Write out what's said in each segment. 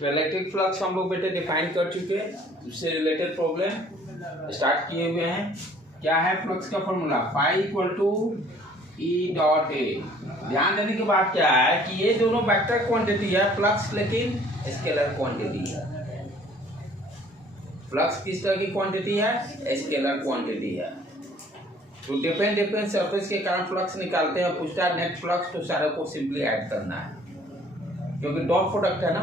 तो electric flux हम लोग बेटे डिफाइन कर चुके हैं, उससे रिलेटेड प्रॉब्लम स्टार्ट किए हुए हैं। क्या है फ्लक्स का formula? Phi equal to E dot A. ध्यान देने की बात क्या है कि ये दोनों वेक्टर क्वांटिटी है फ्लक्स, लेकिन स्केलर क्वांटिटी है। फ्लक्स किस तरह की क्वांटिटी है? स्केलर क्वांटिटी है। तो डिफरेंट सरफेस के कारण फ्लक्स निकालते हैं, पूछता है नेट फ्लक्स, तो सारे को सिंपली ऐड करना है, क्योंकि डॉट प्रोडक्ट है ना,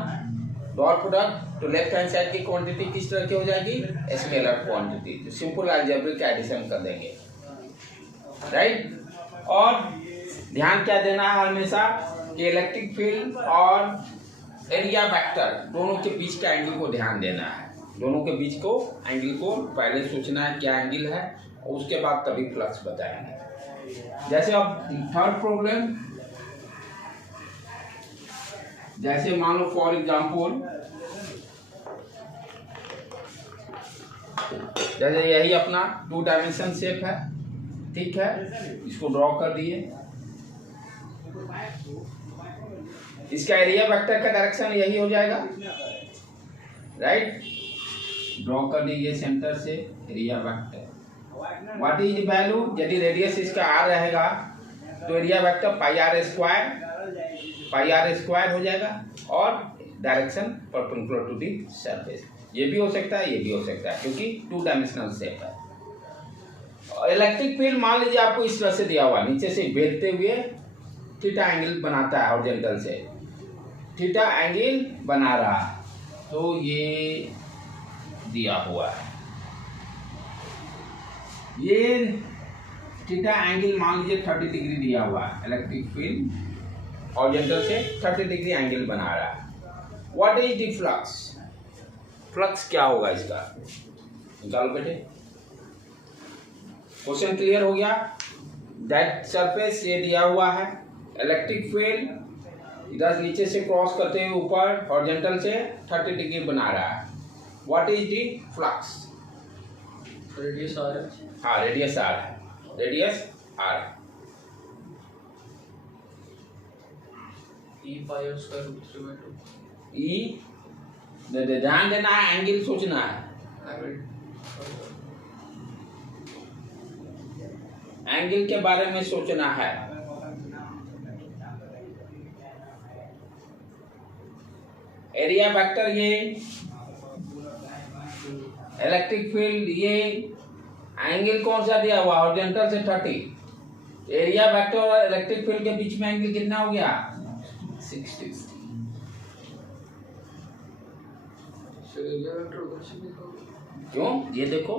डॉट प्रोडक्ट। तो लेफ्ट हैंड साइड की क्वांटिटी किस तरह की हो जाएगी? Scalar quantity. तो सिंपल अलजेब्रिक एडिशन कर देंगे, राइट। और ध्यान क्या देना है हमेशा कि इलेक्ट्रिक फील्ड और एरिया वेक्टर दोनों के बीच का एंगल को ध्यान देना है। दोनों के बीच को एंगल को पहले सोचना है क्या एंगल है, और उसके बाद तभी फ्लक्स बताएंगे। जैसे अब थर्ड प्रॉब्लम, जैसे मान लो फॉर एग्जाम्पल, जैसे यही अपना 2 डायमेंशन शेप है, ठीक है, इसको ड्रॉ कर दिए। इसका एरिया वेक्टर का डायरेक्शन यही हो जाएगा, राइट। ड्रॉ कर दीजिए सेंटर से area vector. What is the value? यदि रेडियस इसका r रहेगा तो area vector pi are square हो जाएगा, और direction perpendicular to the surface. ये भी हो सकता है, ये भी हो सकता है, क्योंकि 2 डायमेंशनल शेप है। इलेक्ट्रिक फील्ड मान लीजिए आपको इस तरह से दिया हुआ, नीचे से भेजते हुए थीटा एंगल बनाता है, हॉरिजॉन्टल से थीटा एंगल बना रहा है, तो ये दिया हुआ है। ये थीटा एंगल मान लीजिए 30 डिग्री दिया हुआ है। इलेक्ट्रिक फील्ड हॉरिजॉन्टल से 30 डिग्री एंगल बना रहा है। What is the flux? Flux क्या होगा इसका? निकालो बेटे। क्वेश्चन क्लियर हो गया? दैट सरफेस ये दिया हुआ है, इलेक्ट्रिक फील्ड इधर नीचे से क्रॉस करते हुए ऊपर हॉरिजॉन्टल से 30 डिग्री बना रहा है। What is the flux? Radius R है। हाँ, रेडियस आर है, radius R. E pi are square root 3/2। ई ध्यान देना है, एंगल सोचना है, एंगल के बारे में सोचना है। एरिया वेक्टर ये, इलेक्ट्रिक फील्ड ये, एंगल कौन सा दिया हुआ? हॉरिजॉन्टल से 30। एरिया वेक्टर और इलेक्ट्रिक फील्ड के बीच में एंगल कितना हो गया? 60। क्यों? ये देखो,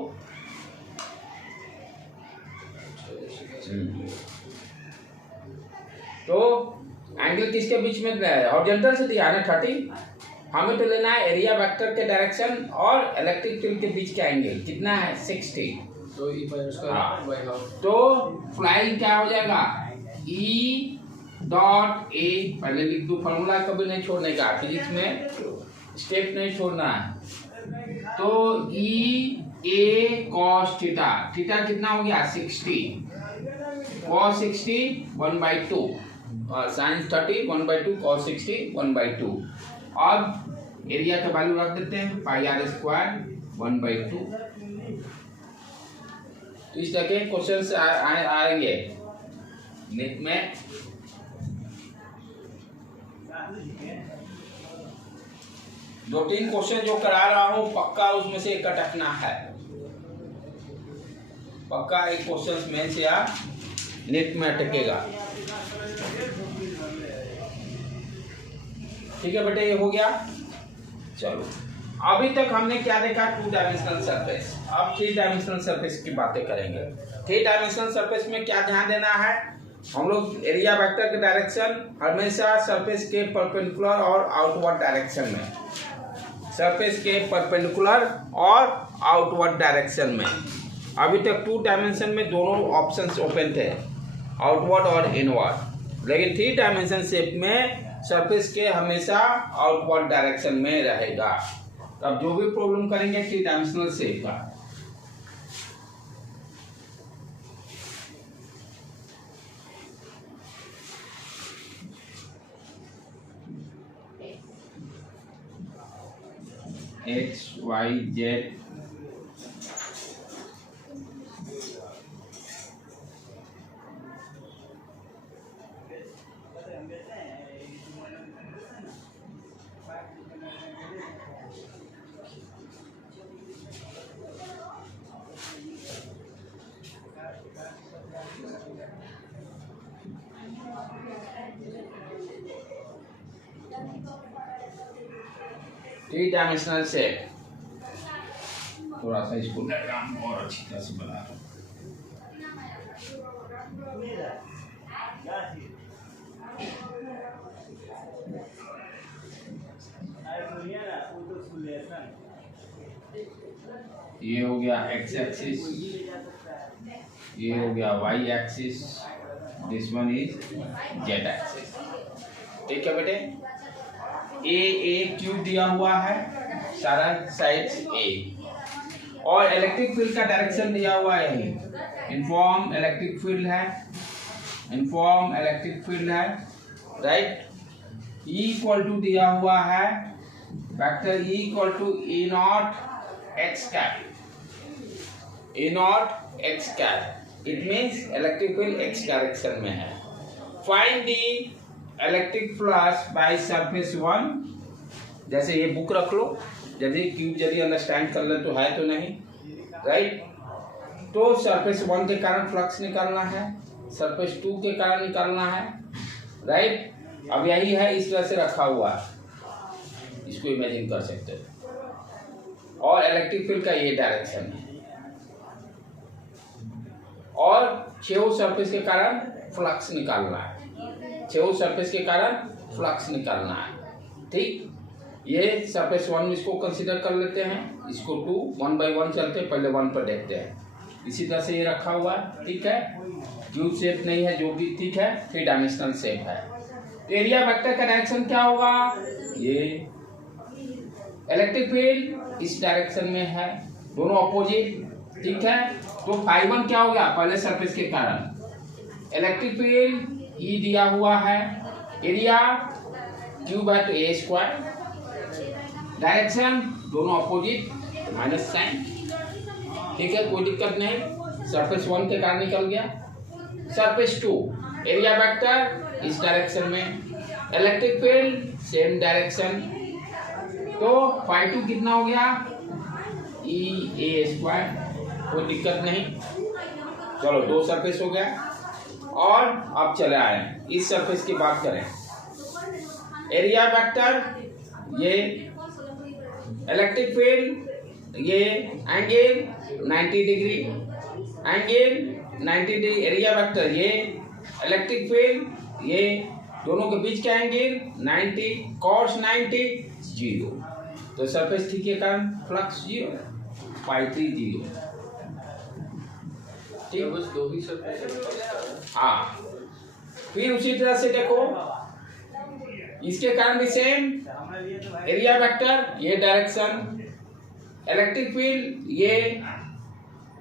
तो एंगल किसके बीच में है? हॉरिजॉन्टल से दिया है ना 30। हमें तो लेना है एरिया वेक्टर के डायरेक्शन और इलेक्ट्रिक फील्ड के बीच का एंगल कितना है? 60। तो ई pi are square by half. तो फ्लाइंग क्या हो जाएगा? ई डॉट ए, पहले लिख दो, फॉर्मूला कभी नहीं छोड़ने का, फिजिक्स में स्टेप नहीं छोड़ना है। तो ई ए कॉस थीटा, थीटा कितना हो गया? 60। कॉस 60 1/2 और साइन 30 1/2, कॉस 60 1/2। अब एरिया का वैल्यू रख देते हैं, पाई आर स्क्वायर 1/2। तो इस तरह के क्वेश्चंस आएंगे निट में। दो तीन क्वेश्चन जो करा रहा हूं, पक्का उसमें से एक अटकना है, पक्का एक क्वेश्चन में से या नेट में अटकेगा। ठीक है बेटे, ये हो गया। चलो, अभी तक हमने क्या देखा? 2 डायमेंशनल सरफेस। अब 3 डायमेंशनल सरफेस की बातें करेंगे। 3 डायमेंशनल सरफेस में क्या ध्यान देना है? हम लोग एरिया वेक्टर के डायरेक्शन हमेशा सरफेस के परपेंडिकुलर और आउटवर्ड डायरेक्शन में, सरफेस के परपेंडिकुलर और आउटवर्ड डायरेक्शन में। अभी तक 2 डायमेंशन में दोनों ऑप्शंस ओपन थे, आउटवर्ड और इनवर्ड, लेकिन 3 डायमेंशन शेप में सरफेस के हमेशा आउटवर्ड डायरेक्शन में रहेगा। अब जो भी प्रॉब्लम करेंगे 3 डायमेंशनल शेप का, X Y Z three dimensional shape. थोड़ा सा इसको डायग्राम और अच्छी तरह से बना रहा हूँ। ये हो गया एक्स एक्सिस, ये हो गया Y axis, this one is Z axis. ठीक है बेटे, ए क्यूब दिया हुआ है, सारा साइड्स ए, और इलेक्ट्रिक फील्ड का डायरेक्शन दिया हुआ है, इनफॉर्म इलेक्ट्रिक फील्ड है, इनफॉर्म इलेक्ट्रिक फील्ड है, राइट। ई इक्वल टू दिया हुआ है vector E equal to E naught X cap, E naught X cap, it means electric field X direction में है। Find the electric flux by surface one, जैसे ये book रख लो, यदि क्यूब यदि अंडरस्टैंड कर ले तो है तो नहीं, राइट। तो सरफेस वन के कारण फ्लक्स निकालना है, सरफेस टू के कारण निकालना है, राइट। अब यही है, इस तरह से रखा हुआ है, इसको इमेजिन कर सकते हो, और इलेक्ट्रिक फील्ड का ये डायरेक्शन है, और छह सरफेस के कारण फ्लक्स निकालना है, छह सरफेस के कारण फ्लक्स निकालना है, ठीक। ये सरफेस वन इसको कंसीडर कर लेते हैं, इसको टू, वन बाय वन चलते हैं, पहले वन पर देखते हैं। इसी तरह से ये रखा हुआ है, ठीक है, क्यूब शेप नहीं है जो भी, ठीक है, थ्री डायमेंशनल शेप है। तो एरिया वेक्टर का डायरेक्शन क्या होगा, ये इलेक्ट्रिक फील्ड इस डायरेक्शन में है, दोनों अपोजिट, ठीक है। तो फाई वन क्या हो गया, पहले सरफेस के कारण, इलेक्ट्रिक फील्ड ई दिया हुआ है, एरिया क्यूब है तो ए स्क्वायर, डायरेक्शन दोनों अपोजिट, माइनस साइन, ठीक है, कोई दिक्कत नहीं। सरफेस वन के कारण निकल गया। सरफेस टू, एरिया वेक्टर इस डायरेक्शन में, इलेक्ट्रिक फील्ड सेम डायरेक्शन, तो फाई टू कितना हो गया, ई ए स्क्वायर, कोई दिक्कत नहीं। चलो दो सरफेस हो गया, और अब चले आए इस सरफेस की बात करें, एरिया वेक्टर, ये इलेक्ट्रिक फील्ड, ये angle 90 degree, angle 90 degree, area vector, ये इलेक्ट्रिक फील्ड, ये दोनों के बीच का एंगल 90, cos 90 0, तो सरफेस थी के कारण फ्लक्स 0, पाई 3 0, ठीक, बस दो ही सरफेस। हाँ। फिर उसी तरह से देखो, इसके कारण भी सेम, एरिया वेक्टर ये डायरेक्शन, इलेक्ट्रिक फील्ड ये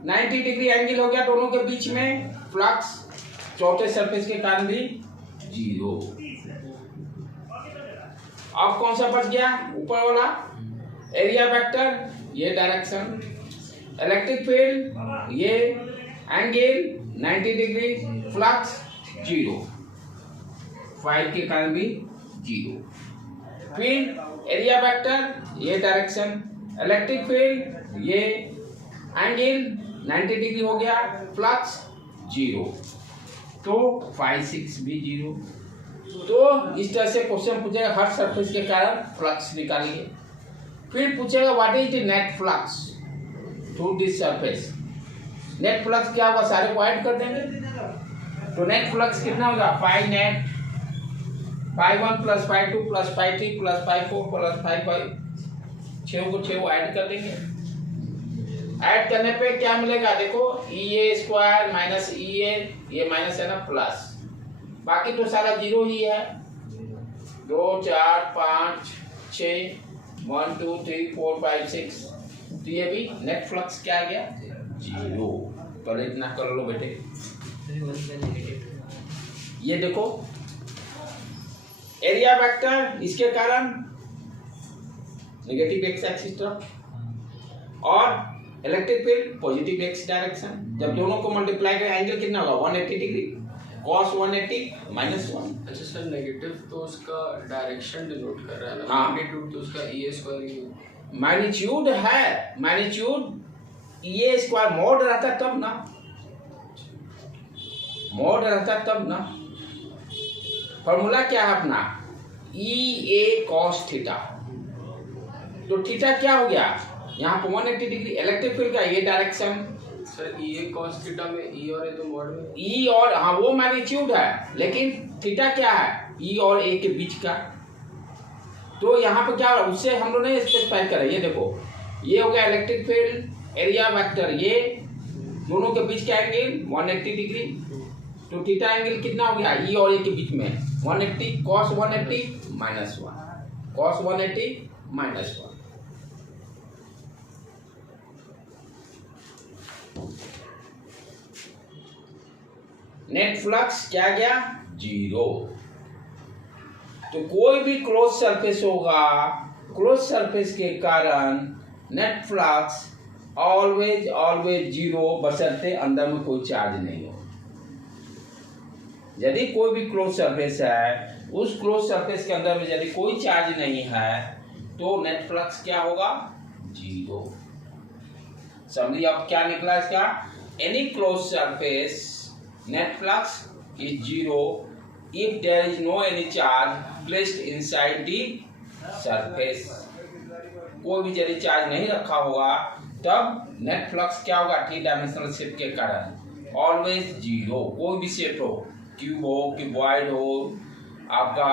90 डिग्री एंगल हो गया दोनों के बीच में, फ्लक्स चौथे सरफेस के कारण भी 0। अब कौन सा बच गया, ऊपर वाला, एरिया वेक्टर ये डायरेक्शन, इलेक्ट्रिक फील्ड ये एंगल 90 डिग्री, फ्लक्स 0, 5 के कारण भी 0। फिर एरिया वेक्टर ये डायरेक्शन, इलेक्ट्रिक फील्ड ये एंगल 90 डिग्री हो गया, फ्लक्स 0, तो 5 6 भी 0। तो इस तरह से क्वेश्चन पूछेगा, हर सरफेस के कारण फ्लक्स निकालिए। फिर पूछेगा what is the net flux through this surface, net flux क्या होगा, सारे को ऐड कर देंगे, तो नेट फ्लक्स कितना होगा, phi net, phi 1 plus phi 2 plus phi 3 plus phi 4 plus phi 5, छः को छः ऐड कर देंगे। ऐड करने पे क्या मिलेगा, देखो ई ए स्क्वायर माइनस ई ए, ये माइनस है ना, प्लस, बाकी तो सारा 0 ही है, 2 4 5 6 1 2 3 4 5 6, तो ये भी नेट फ्लक्स क्या आ गया, 0। पहले इतना कर लो बेटे, ये देखो एरिया वेक्टर, इसके कारण नेगेटिव एक्स एक्सिस तरफ, और electric field positive x direction. जब दोनों को मल्टीप्लाई करें एंगल कितना होगा 180 डिग्री, cos 180 -1। अच्छा सर, नेगेटिव तो उसका डायरेक्शन डिनोट कर रहा है ना, हाँ। मैग्नीट्यूड तो उसका e स्क्वायर ही है। मैग्नीट्यूड है, मैग्नीट्यूड ये स्क्वायर मोड रहता तब ना, मोड रहता तब ना। फॉर्मूला क्या है अपना, ई ए कॉस थीटा। तो थीटा क्या हो गया यहाँ पे 180 डिग्री, इलेक्ट्रिक फील्ड का ये direction. Sir e cos theta में e और a तो मॉड में, ई और हाँ वो मैग्नीट्यूड है, लेकिन थीटा क्या है ई और ए के बीच का। तो यहाँ पे क्या हो रहा है उससे हम लोग ने स्पेसिफाई करा, ये देखो ये हो गया इलेक्ट्रिक फील्ड, एरिया वेक्टर, ये दोनों के बीच का एंगल 180 डिग्री। तो थीटा एंगल कितना हो गया ई और ए के बीच में 180, cos 180 -1, cos 180 -1। नेट फ्लक्स क्या गया 0। तो कोई भी क्लोज सरफेस होगा, क्लोज सरफेस के कारण नेट फ्लक्स ऑलवेज ऑलवेज 0, बशर्ते अंदर में कोई चार्ज नहीं हो। यदि कोई भी क्लोज सरफेस है, उस क्लोज सरफेस के अंदर में यदि कोई चार्ज नहीं है तो नेट फ्लक्स क्या होगा 0। समझिए अब क्या निकला इसका, any close surface net flux is 0 if there is no any charge placed inside the surface। कोई भी यदि चार्ज नहीं रखा होगा तब नेट फ्लक्स क्या होगा, 3 डायमेंशनल शेप के कारण ऑलवेज 0। कोई भी शेप हो, क्यूब हो, क्यूबॉइड हो, आपका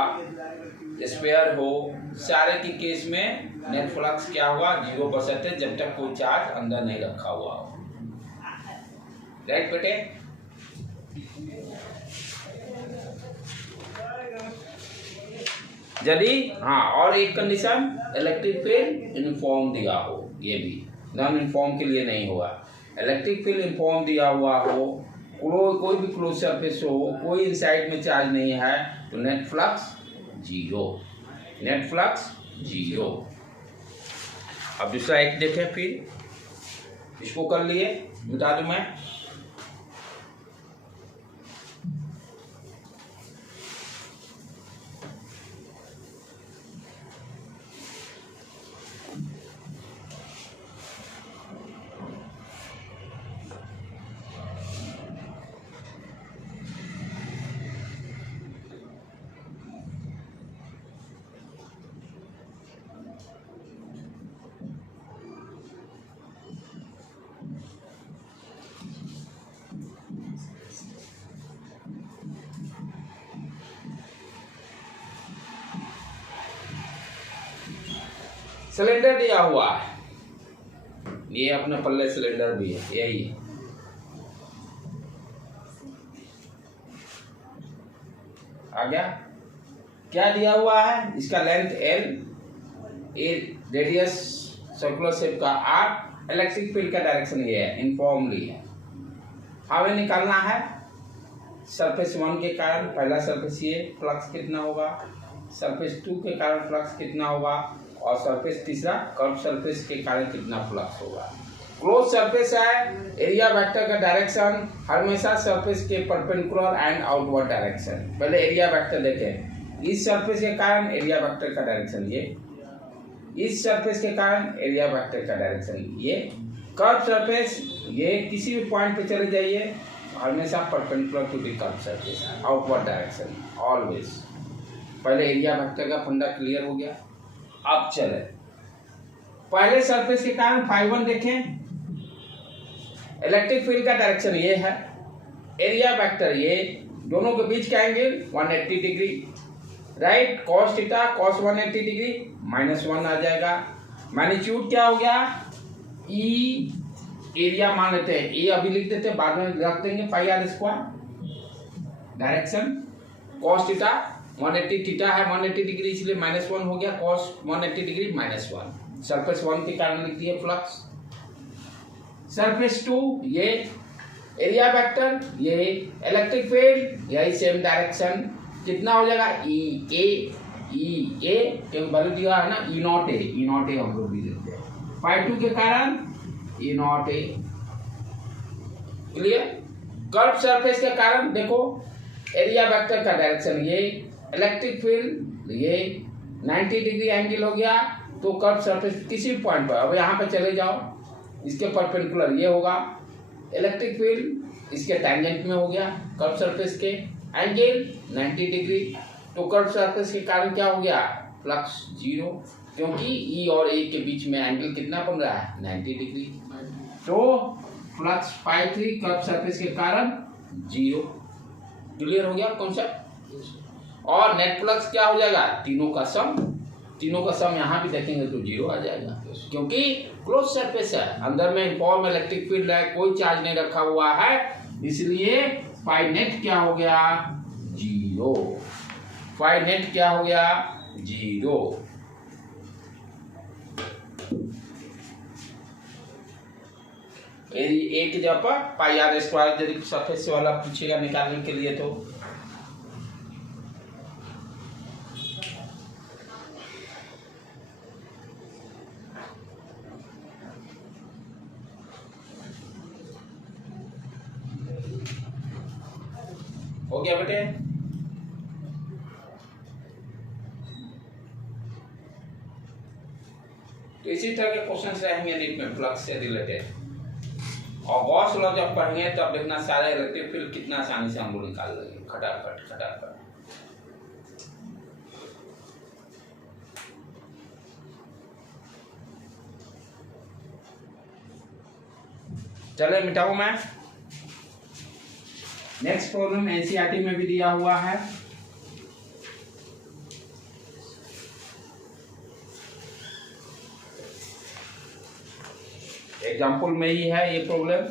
स्फीयर हो, सारे के केस में नेट फ्लक्स क्या होगा 0, बशर्ते जब तक कोई चार्ज अंदर नहीं रखा हुआ हो। राइट बेटे। यदि हाँ और एक कंडीशन, इलेक्ट्रिक फील्ड यूनिफॉर्म दिया हो, ये भी नॉन यूनिफॉर्म के लिए नहीं होगा। इलेक्ट्रिक फील्ड यूनिफॉर्म दिया हुआ हो, कोई भी क्लोज सरफेस हो, कोई इनसाइड में चार्ज नहीं है तो नेट फ्लक्स 0, नेट फ्लक्स 0। अब दूसरा एक देखें, फिर इसको कर लिए, बता दूं मैं। सिलेंडर दिया हुआ है, ये अपने पल्ले सिलेंडर भी है, यही है। आ गया, क्या दिया हुआ है, इसका लेंथ L, ये रेडियस सर्कुलर शेप का R, इलेक्ट्रिक फील्ड का डायरेक्शन ये है, इनफॉर्मली है। हमें निकालना है सरफेस 1 के कारण पहला सरफेस ये फ्लक्स कितना होगा, सरफेस 2 के कारण फ्लक्स कितना होगा, और सरफेस तीसरा कर्व सरफेस के कारण कितना फ्लक्स होगा। क्लोज सरफेस है, एरिया वेक्टर का डायरेक्शन हमेशा सरफेस के परपेंडिकुलर एंड आउटवर्ड डायरेक्शन। पहले एरिया वेक्टर देखें, इस सरफेस के कारण एरिया वेक्टर का डायरेक्शन ये, इस सरफेस के कारण एरिया वेक्टर का डायरेक्शन ये, कर्व सरफेस ये किसी भी पॉइंट पे चले जाइए हमेशा perpendicular to the curve surface, outward direction always. पहले एरिया वेक्टर का फंडा क्लियर हो गया। अब चले पहले सरफेस के कारण φ1 देखें, इलेक्ट्रिक फील्ड का डायरेक्शन ये है, एरिया वेक्टर ये, दोनों के बीच का angle 180 degree, right, cos theta cos 180 degree -1 आ जाएगा। मैग्नीट्यूड क्या हो गया, ई एरिया मान लेते हैं, ए अभी लिख देते हैं, बाद में रख देंगे πr²। Direction cos theta 180, theta है 180 डिग्री इसलिए -1 हो गया, cos 180 डिग्री -1। सरफेस 1 के कारण लिख दिए फ्लक्स। सरफेस 2 ये एरिया वेक्टर, ये इलेक्ट्रिक फील्ड, यही सेम डायरेक्शन, कितना हो जाएगा ई ए ई ए के वैल्यू दिया है ना, ई नॉट ए हम लोग भी देते हैं फाई 2 के कारण E naught A. Clear. Curve surface के कारण देखो एरिया वेक्टर का डायरेक्शन ये, इलेक्ट्रिक फील्ड ये 90 डिग्री एंगल हो गया तो कर्व सरफेस किसी पॉइंट पर, अब यहाँ पे चले जाओ इसके परपेंडिकुलर ये होगा, इलेक्ट्रिक फील्ड इसके टैंजेंट में हो गया, कर्व सरफेस के एंगल 90 डिग्री, तो कर्व सरफेस के कारण क्या हो गया, फ्लक्स जीरो, क्योंकि ई और ए के बीच में एंगल कितना बन रहा है 90 डिग्री, तो फ्लक्स फाई 3 कर्व सरफेस के कारण जीरो। क्लियर हो गया कॉन्सेप्ट। और नेट फ्लक्स क्या हो जाएगा, तीनों का सम यहाँ भी देखेंगे तो जीरो आ जाएगा, क्योंकि क्लोज सरफेस है, अंदर में इनफॉर्म इलेक्ट्रिक फील्ड है, कोई चार्ज नहीं रखा हुआ है, इसलिए फाई नेट क्या हो गया, जीरो। फाई नेट क्या हो गया, जीरो। एक जगह पर पाई आर स्क्वायर यदि सरफेस से वाला पूछेगा निकालने के लिए तो हो गया बेटे। तो इसी तरह के क्वेश्चन रहेंगे नीट में फ्लक्स से रिलेटेड, और गॉस लॉ जब पढ़ेंगे तब देखना सारा इलेक्ट्रिक फील्ड कितना आसानी से हम लोग निकाल लेंगे, खटाखट। चले मिटाऊं मैं। नेक्स्ट प्रॉब्लम एनसीईआरटी में भी दिया हुआ है, एग्जाम्पल में ही है ये प्रॉब्लम।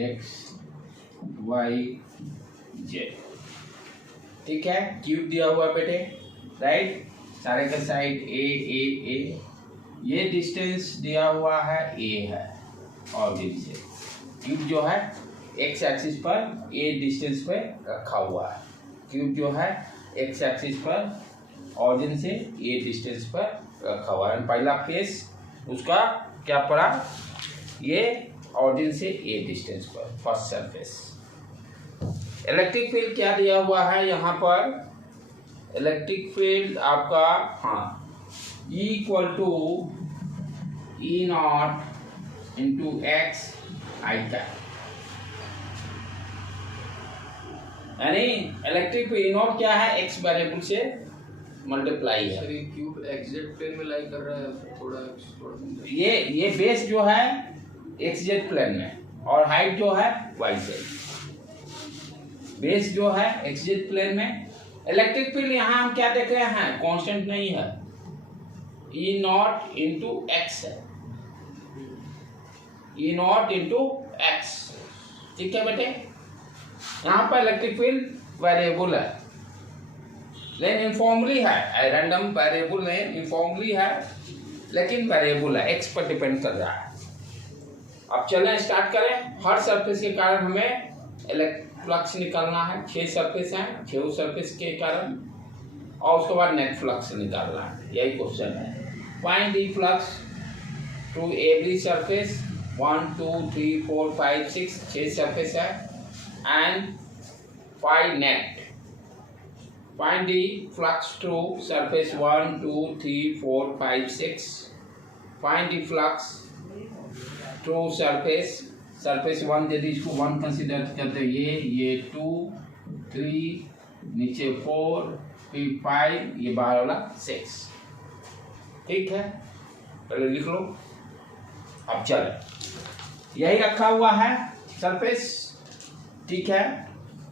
एक्स वाई जेड, ठीक है। क्यूब दिया हुआ बेटे, राइट, सारे का साइड ए, ये डिस्टेंस दिया हुआ है ए है ऑरिजिन से, क्यूब जो है एक्स एक्सिस पर ए डिस्टेंस पे रखा हुआ है, क्यूब जो है एक्स एक्सिस पर ऑरिजिन से ए डिस्टेंस पर रखा हुआ है। पहला फेस उसका क्या पड़ा, ये ऑरिजिन से ए डिस्टेंस पर फर्स्ट सरफेस। इलेक्ट्रिक फील्ड क्या दिया हुआ है यहाँ पर, इलेक्ट्रिक फील्ड आपका equal to E naught into X I cap, यानी इलेक्ट्रिक फील्ड ई नॉट क्या है, एक्स वेरिएबल से मल्टीप्लाई है। सर ये क्यूब एक्जेक्ट प्लेन में लाई कर रहा है, थोड़ा ये बेस जो है एक्स जेड प्लेन में और हाइट जो है वाई जेड। बेस जो है एक्स जेड प्लेन में, इलेक्ट्रिक फील्ड यहाँ हम क्या देख रहे हैं, कांस्टेंट नहीं है, ई नॉट इंटू एक्स है, ई नॉट इंटू एक्स, ठीक है बेटे। यहाँ पर इलेक्ट्रिक फील्ड वेरिएबल है, लेकिन इनफॉर्मली है, रैंडम वेरिएबल नहीं, इनफॉर्मली है लेकिन वेरिएबल है, एक्स पर डिपेंड कर रहा है। अब चलें स्टार्ट करें। हर सरफेस के कारण हमें फ्लक्स निकालना है, 6 सरफेस हैं, 6 सरफेस के कारण, और उसके बाद नेट फ्लक्स निकालना है, यही क्वेश्चन है। Find the flux to every surface 1 2 3 4 5 6 surface है, and find net. Find the flux to surface 1 2 3 4 5 6। Find the flux to surface 1, यदि इसको 1 कंसिडर करते, ये 2 3 नीचे 4 फिर 5, ये बाहर वाला 6, ठीक है, पहले लिख लो। अब चले, यही रखा हुआ है सरफेस, ठीक है।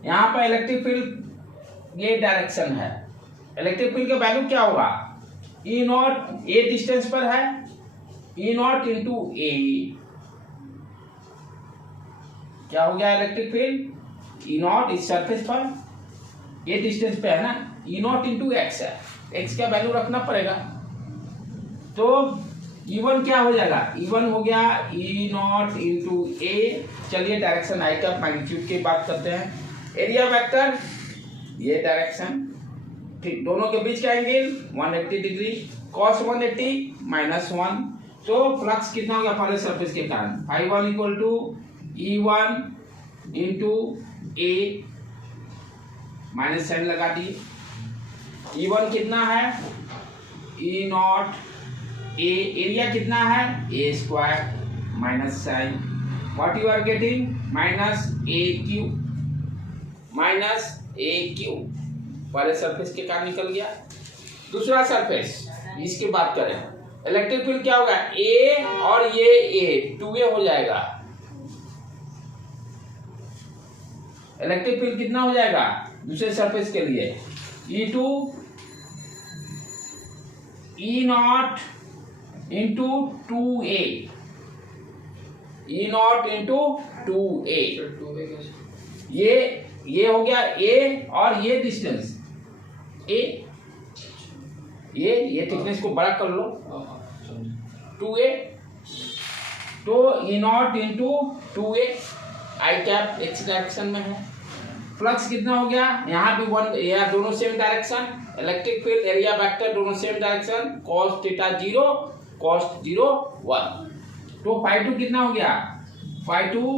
यहाँ पर इलेक्ट्रिक फील्ड ये डायरेक्शन है, इलेक्ट्रिक फील्ड का वैल्यू क्या होगा, ई नॉट ए डिस्टेंस पर है, ई नॉट इंटू ए क्या हो गया इलेक्ट्रिक फील्ड, ई नॉट इस सरफेस पर ए डिस्टेंस पे है ना, ई नॉट इंटू एक्स है, एक्स का वैल्यू रखना पड़ेगा। तो E1 क्या हो जाएगा, E1 हो गया ई नॉट इंटू ए। चलिए डायरेक्शन आई का मैग्नीट्यूड की बात करते हैं। एरिया वेक्टर ये डायरेक्शन, ठीक, दोनों के बीच का एंगल 180 डिग्री, cos 180 -1। तो फ्लक्स कितना होगा पहले सरफेस के कारण, I1 equal to E1 into A, minus sign लगा दी। E1 कितना है, ई नॉट ए, एरिया कितना है a square minus sign, what you are getting minus a q, minus a q पहले सरफेस के कारण निकल गया। दूसरा सरफेस इसकी बात करें, इलेक्ट्रिक फील्ड क्या होगा, ए और ये ए 2a हो जाएगा, इलेक्ट्रिक फील्ड कितना हो जाएगा दूसरे सरफेस के लिए, E2 ई नॉट इंटू 2a, ई नॉट इंटू 2a, ये हो गया a और ये डिस्टेंस a, ये थिकनेस को बड़ा कर लो 2a, तो E naught into 2a, i cap x direction में है। फ्लक्स कितना हो गया, यहाँ भी 1, यहाँ दोनों same direction, electric field area vector दोनों same direction, cos theta 0 cos 0 1। तो φ2 कितना हो गया, φ2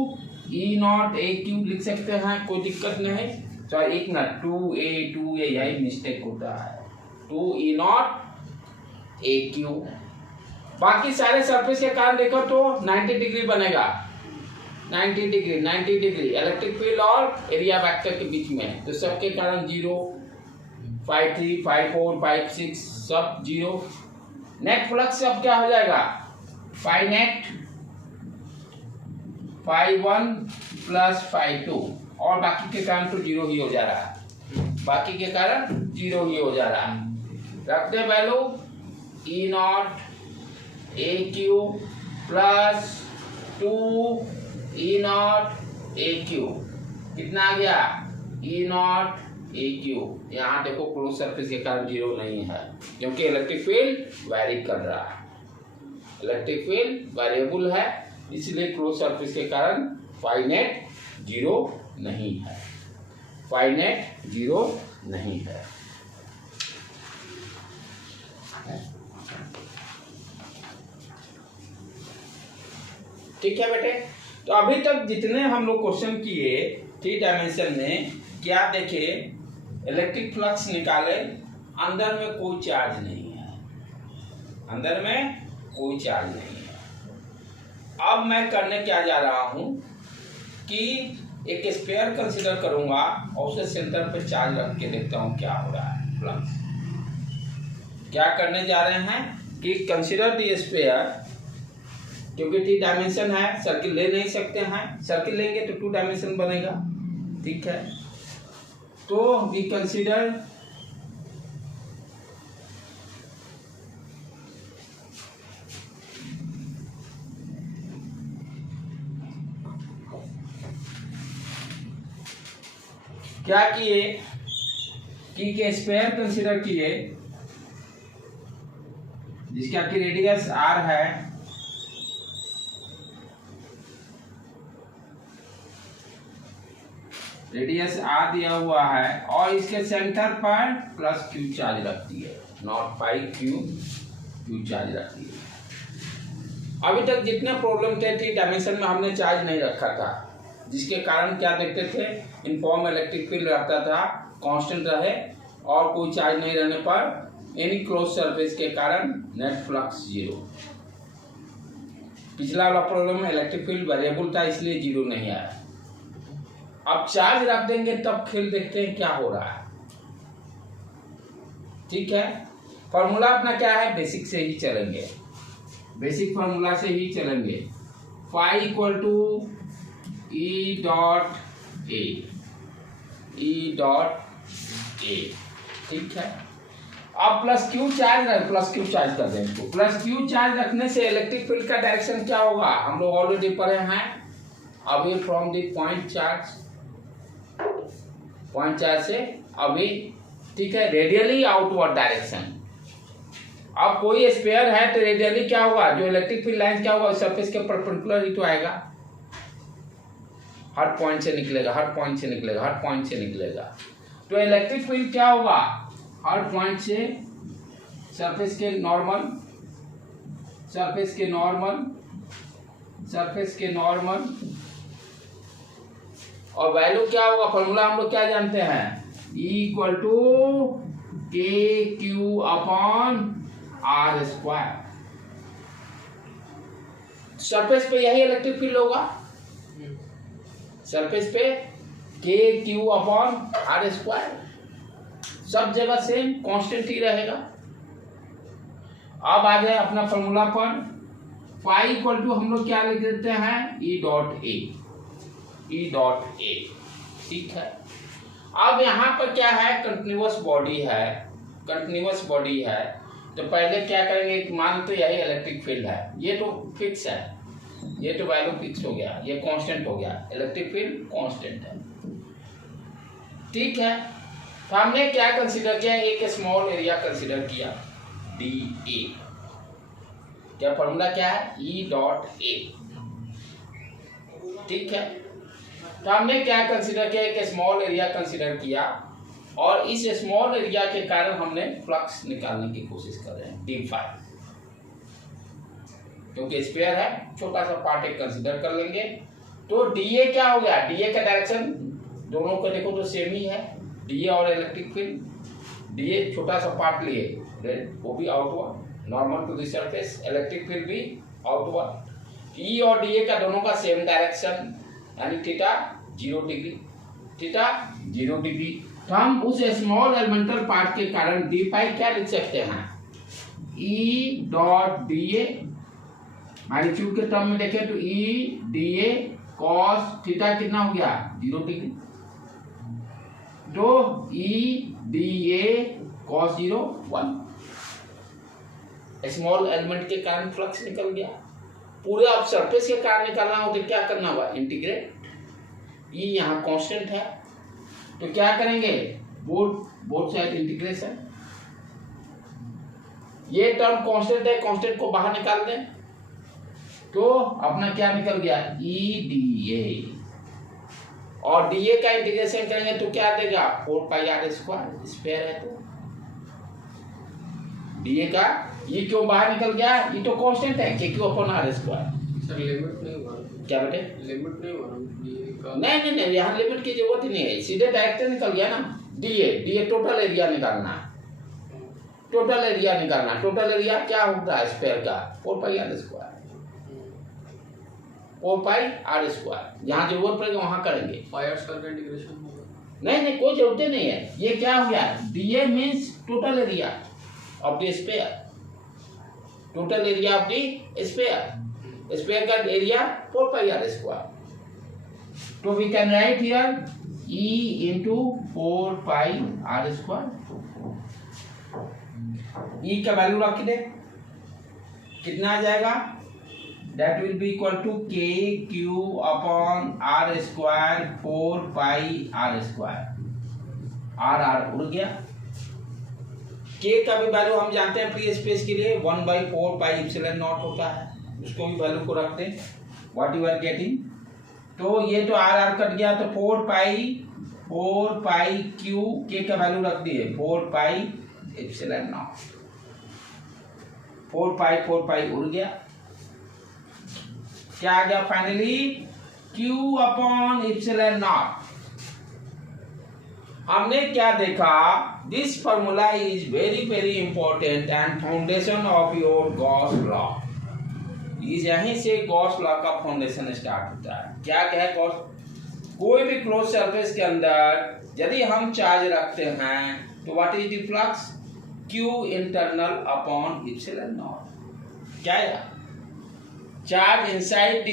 ई नॉट ए क्यूब लिख सकते हैं, कोई दिक्कत नहीं। तो एक मिनट 2a यही मिस्टेक होता है, 2 ई नॉट ए क्यूब। बाकी सारे सरफेस के कारण देखो तो 90 डिग्री बनेगा, 90 डिग्री इलेक्ट्रिक फील्ड और एरिया वेक्टर के बीच में, तो सबके कारण 0, φ3 φ4 φ6 सब 0। नेट फ्लक्स अब क्या हो जाएगा, फाई नेट φ1 प्लस φ2, और बाकी के कारण तो 0 ही हो जा रहा है, बाकी के कारण 0 ही हो जा रहा है। रख दे वैल्यू ई नॉट ए क्यू प्लस 2 ई नॉट ए क्यू, कितना आ गया ई नॉट ए क्यू। यहाँ देखो क्लोज सरफेस के कारण 0 नहीं है, क्योंकि इलेक्ट्रिक फील्ड वैरी कर रहा है, इलेक्ट्रिक फील्ड वेरिएबल है, इसलिए क्लोज सरफेस के कारण फाई नेट 0 नहीं है, फाई नेट 0 नहीं है। ठीक है बेटे, तो अभी तक जितने हम लोग क्वेश्चन किए 3 डायमेंशन में, क्या देखे, इलेक्ट्रिक फ्लक्स निकाले, अंदर में कोई चार्ज नहीं है, अंदर में कोई चार्ज नहीं है। अब मैं करने क्या जा रहा हूं कि एक स्फीयर कंसीडर करूंगा और उसके सेंटर पे चार्ज रख के देखता हूं क्या हो रहा है फ्लक्स। क्या करने जा रहे हैं कि कंसीडर द स्फीयर, क्योंकि 3 डायमेंशन है, सर्किल ले नहीं सकते हैं, सर्किल लेंगे तो 2 डायमेंशन बनेगा, ठीक है। तो वी कंसीडर क्या किए कि स्फीयर कंसीडर किए जिसका कि रेडियस r है, रेडियस r दिया हुआ है, और इसके सेंटर पर प्लस q चार्ज रखती है, नॉट पाई q चार्ज रखती है। अभी तक जितने प्रॉब्लम थे 3 डायमेंशन में हमने चार्ज नहीं रखा था, जिसके कारण क्या देखते थे, इनफॉर्म इलेक्ट्रिक फील्ड रहता था, कांस्टेंट रहे, और कोई चार्ज नहीं रहने पर एनी क्लोज सरफेस के कारण नेट फ्लक्स 0। पिछला वाला प्रॉब्लम में इलेक्ट्रिक फील्ड वेरिएबल था, इसलिए 0 नहीं आया। अब चार्ज रख देंगे तब खेल देखते हैं क्या हो रहा है, ठीक है। फॉर्मूला अपना क्या है, बेसिक से ही चलेंगे, बेसिक फॉर्मूला से ही चलेंगे। Phi equal to E dot A, E dot A, ठीक है। अब प्लस क्यू चार्ज कर दें इसको। प्लस क्यू चार्ज रखने से इलेक्ट्रिक फील्ड का डायरेक्शन क्या होगा, हम लोग ऑलरेडी पढ़े हैं, away from the point charge से अवे, ठीक है, रेडियली आउटवर्ड डायरेक्शन। अब कोई स्फीयर है तो रेडियली क्या होगा, जो इलेक्ट्रिक फील्ड लाइन क्या होगा, सरफेस के परपेंडिकुलर ही तो आएगा, हर पॉइंट से निकलेगा। तो इलेक्ट्रिक फील्ड क्या होगा, हर पॉइंट से सरफेस के नॉर्मल और वैल्यू क्या होगा, फॉर्मूला हम लोग क्या जानते हैं, E equal to K Q upon R square. Surface पे यही इलेक्ट्रिक फील्ड होगा, सरफेस पे के क्यू अपॉन आर स्क्वायर, सब जगह सेम कांस्टेंट ही रहेगा। अब आ जाए अपना फॉर्मूला पर, फाई इक्वल टू हम लोग क्या लिख देते हैं, ई डॉट ए, ठीक है। अब यहाँ पर क्या है, कंटिन्यूअस बॉडी है, तो पहले क्या करेंगे, मान तो यही इलेक्ट्रिक फील्ड है, ये तो फिक्स है, ये तो वैल्यू फिक्स हो गया, ये कांस्टेंट हो गया, इलेक्ट्रिक फील्ड कांस्टेंट है, ठीक है। तो हमने क्या कंसीडर किया, एक स्मॉल एरिया कंसीडर किया, डी ए, क्या फॉर्मूला क्या है, ई डॉट ए, ठीक है। तो हमने क्या कंसीडर किया, एक स्मॉल एरिया कंसीडर किया, और इस स्मॉल एरिया के कारण हमने फ्लक्स निकालने की कोशिश कर रहे हैं, डी फाई, क्योंकि स्फीयर है, छोटा सा पार्ट एक कंसीडर कर लेंगे। तो डीए क्या हो गया, डीए का डायरेक्शन दोनों को देखो तो सेम ही है, डीए और इलेक्ट्रिक फील्ड, डीए छोटा सा पार्ट लिए, वो भी outward normal to the surface, electric field भी आउटवर्ड, ई और डीए का दोनों का सेम डायरेक्शन, यानी थीटा 0 डिग्री। तो हम उस स्मॉल एलिमेंटल पार्ट के कारण डी फाई क्या लिख सकते हैं, E dot D A, magnitude के टर्म में देखें तो E D A cos theta कितना हो गया, 0 डिग्री, तो E D A cos 0 1, small element के कारण फ्लक्स निकल गया। पूरे अब सरफेस के कारण निकालना हो तो क्या करना होगा, इंटीग्रेट, ई यहाँ कांस्टेंट है, तो क्या करेंगे, बोथ साइड इंटीग्रेशन, ये टर्म कांस्टेंट है, कांस्टेंट को बाहर निकाल दें, तो अपना क्या निकल गया, ई डी ए, और डीए का इंटीग्रेशन करेंगे तो क्या देगा, 4 पाई आर स्क्वायर, स्फीयर है तो डीए का, ये क्यों बाहर निकल गया, ये तो कांस्टेंट है, K Q upon R square. Sir limit नहीं हुआ, क्या बेटे, लिमिट नहीं हुआ डीए का, नहीं, यहाँ लिमिट की जरूरत ही नहीं है, सीधे डायरेक्ट निकल गया ना, डीए टोटल एरिया निकालना, टोटल एरिया क्या होता है स्फीयर का, 4 pi are square, 4 pi are square, जहाँ जरूरत पड़ेगा वहां करेंगे, पाई स्क्वायर का इंटीग्रेशन होगा, नहीं कोई जरूरत नहीं है, ये क्या हो गया, dA means total area of the sphere, total area of the sphere का एरिया 4 पाई आर स्क्वायर, तो we can write here E into 4 pi are square, E का वैल्यू रख दे, कितना आ जाएगा, that will be equal to k q upon r square 4 pi r square, r उड़ गया, k का भी वैल्यू हम जानते हैं फ्री स्पेस के लिए 1/4 पाई एप्सिलॉन नॉट होता है, उसको भी वैल्यू को रखते हैं, व्हाट यू आर गेटिंग, तो ये तो r कट गया, तो 4 पाई q, k का वैल्यू रख दिए 4 पाई एप्सिलॉन नॉट, 4 पाई उड़ गया, क्या आ गया finally, q upon epsilon not. हमने क्या देखा, this formula is very important and foundation of your Gauss law, यहीं से गॉस लॉ का फाउंडेशन स्टार्ट होता है। क्या है गॉस, कोई भी क्लोज सरफेस के अंदर यदि हम चार्ज रखते हैं तो what is the flux, q internal upon epsilon not, क्या है, charge inside the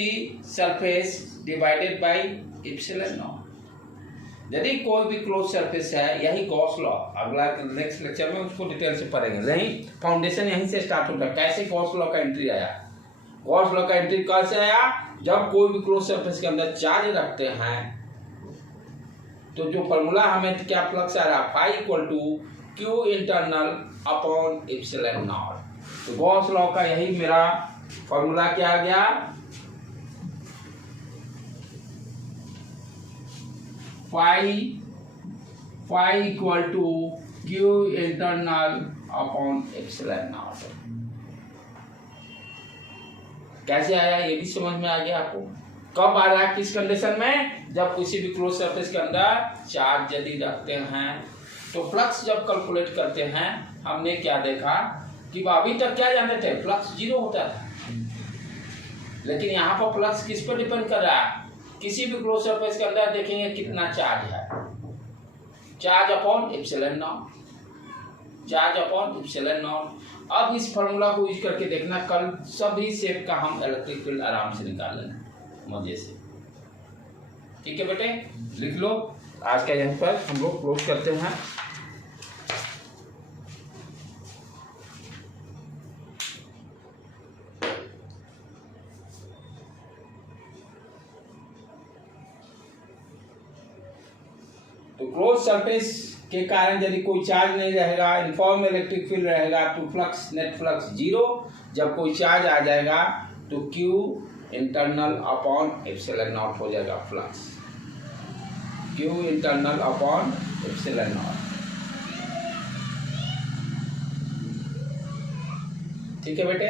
surface divided by epsilon not, यदि कोई भी क्लोज सरफेस है, यही गॉस लॉ, अगला नेक्स्ट लेक्चर में उसको डिटेल से पढ़ेंगे। नहीं, फाउंडेशन यहीं से स्टार्ट होता है। कैसे गॉस लॉ का एंट्री आया? गॉस लॉ का एंट्री कैसे आया? जब कोई भी क्लोज सरफेस के अंदर चार्ज रखते हैं तो जो फॉर्मूला हमें क्या फ्लक्स आ रहा है, phi equal to Q internal upon epsilon naught. तो गॉस लॉ का यही मेरा फॉर्मूला क्या आ गया, phi equal to Q internal upon epsilon naught. कैसे आया ये भी समझ में आ गया आपको। कब आ रहा है, किस कंडीशन में? जब किसी भी क्लोज सरफेस के अंदर चार्ज यदि रखते हैं तो फ्लक्स जब कैलकुलेट करते हैं, हमने क्या देखा कि अभी तक क्या जानते थे, फ्लक्स जीरो होता था, लेकिन यहाँ पर फ्लक्स किस पर डिपेंड कर रहा है? किसी भी क्लोज सरफेस के अंदर देखेंगे कितना चार्ज है, charge upon epsilon not, charge upon epsilon not. अब इस फॉर्मूला को यूज करके देखना, कल सभी शेप का हम इलेक्ट्रिक फील्ड आराम से निकाल लेना मजे से। ठीक है बेटे, लिख लो। आज का यहीं पर हम लोग क्लोज करते हैं। तो क्लोज सरफेस के कारण यदि कोई चार्ज नहीं रहेगा, यूनिफॉर्म इलेक्ट्रिक फील्ड रहेगा, तो फ्लक्स, नेट फ्लक्स जीरो। जब कोई चार्ज आ जाएगा तो Q internal upon epsilon not हो जाएगा flux, Q internal upon epsilon not. ठीक है बेटे।